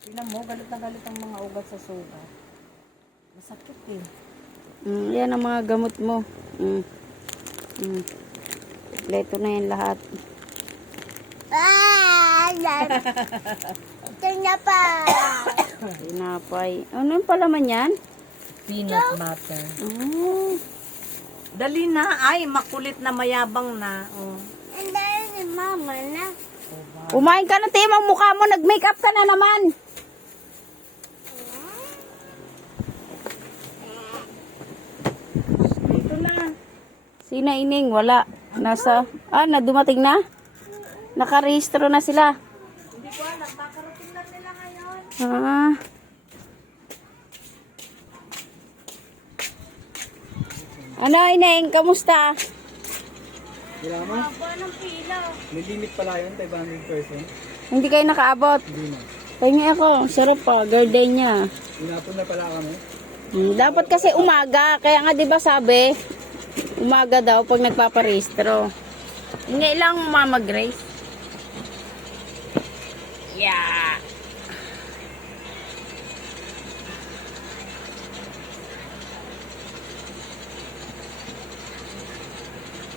Tingnan mo, galit na galit ang mga ugat sa sugat. Masakit eh. Yan ang mga gamot mo. Kompleto na yan lahat. Ito na pa. Tinapay. Ano yung palaman yan? Peanut butter. Oh. Dali na. Ay, makulit na, mayabang na. Oh. Ang dahil ni mama na. Kumain ka na, Tim. Ang mukha mo, nag-makeup ka na naman. Dito na. Sina Ining? Wala. Nasa, dumating na? Nakarehistro na sila. Hindi ko alam, kakarating lang nila ngayon. Ah. Ano, Ineng? Kamusta? Gramas? Haba ng pila. May limit pala yun, 500%. Hindi kayo nakaabot. Hindi na. Pahingi ako. Sarap pa. Gardenia. Inapon na pala kami. Dapat kasi umaga. Kaya nga 'di ba sabi, umaga daw pag nagpaparehistro. Hindi lang Mama Grace. Yeah.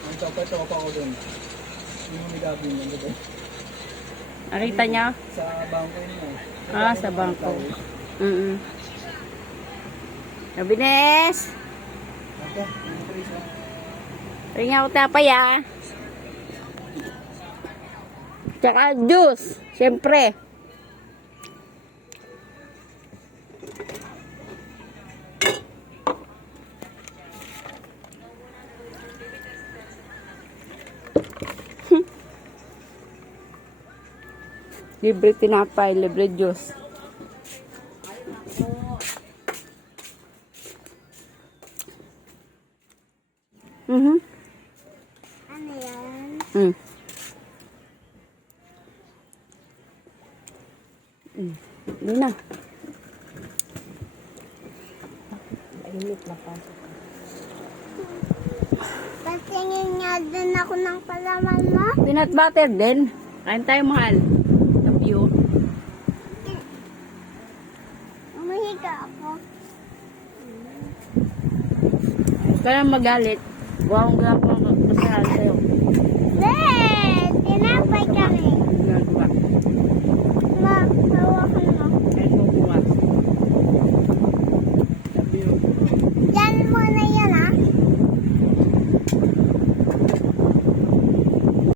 Ang chocolate ako pa ako dun. Yung umigabi niya, diba? Nakita niya? Sa bangko niya. Sa bangko. Nabines. Okay, increase lang. Tingnan ako tapay Tsaka juice. Siyempre. Libre tinapay, libre juice. Ano yan? Hindi na. Init na pa. Patingin nga din ako ng palaman mo. Peanut butter din. Kain tayo, mahal. Love you. Umihiga ako. Huwag ka lang magalit. Huwag akong gapang kasalanan sa'yo.